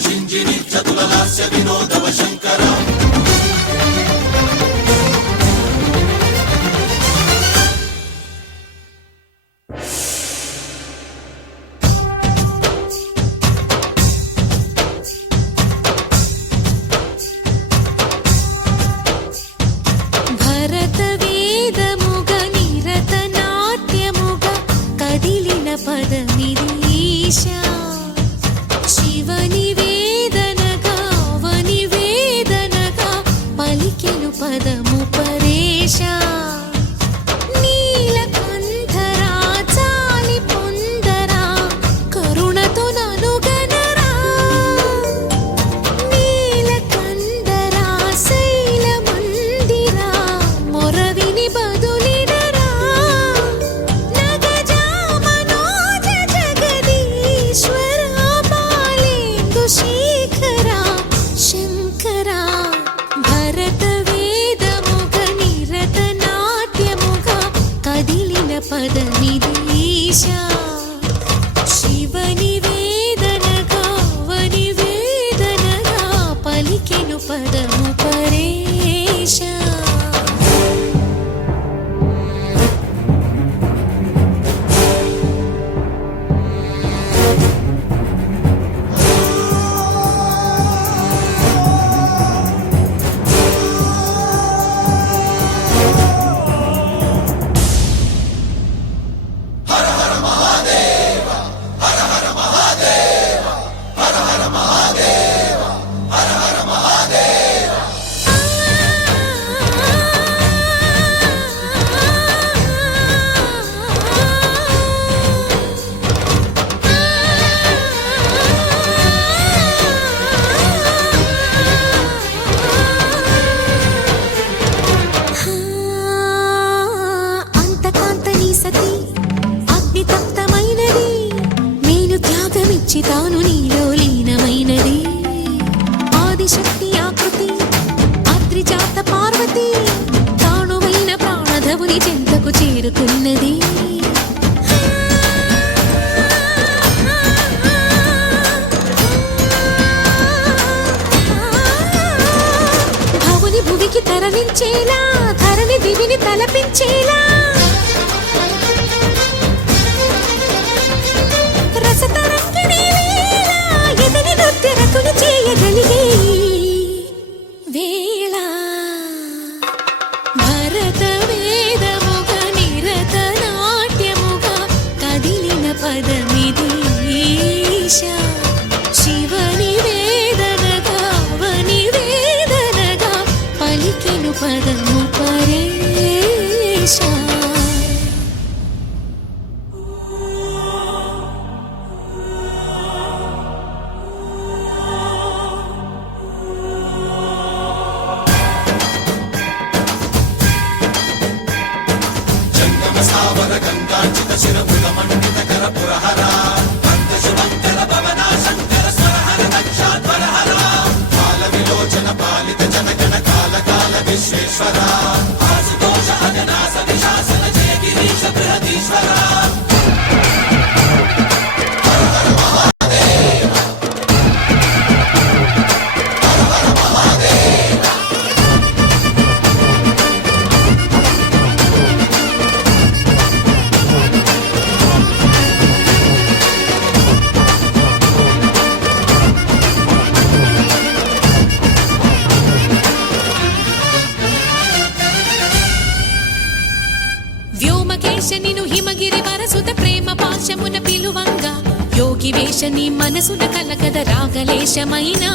జింజిని చతుల లాస్య వినోదవ శంకర పదము పరేశా నీలకంఠరా చాలి పొందరా కరుణతో నను గనరా నీలకంఠరా శైల మందిరా మొరవిని బదులిడరా నగజా మనోజ జగదీశ్వరా బాలేందు శేఖరా శంకరా భరత పదనిదేశా శివ నివేదనగా వనివేదనగా పలికెను పదము పరేశా తాను నీలో లీనమైనది ఆదిశక్తి ఆకృతి అద్రిజాత పార్వతి తానువైన ప్రాణధవుని చెంతకు చేరుకున్నది భవుని భువికి తరలించేలా ధరణి దివిని తలపించేలా చేయగలిగే వేళ భరత వేదముగ నిరత నాట్యముగా కదిలిన పదమిదేశా శివ నివేదనగా వనివేదనగా పలికెను పదము పరేశా గంగాచిత శిరముల మండిత కర పురహర భక్త శుభంకర భవనా శంకర స్వరహర దక్షాధ్వరహర కాల విలోచన పాలిత జనగణ కాల కాల విశ్వేశ్వర ఆశుతోష అజనాస విశాసన జయ గిరీశ బృహదీశ్వర నిను హిమగిరి వరసుత ప్రేమ పాశమున పిలువంగా యోగి వేష నీ మనసున కలకద రాగలేశమైనా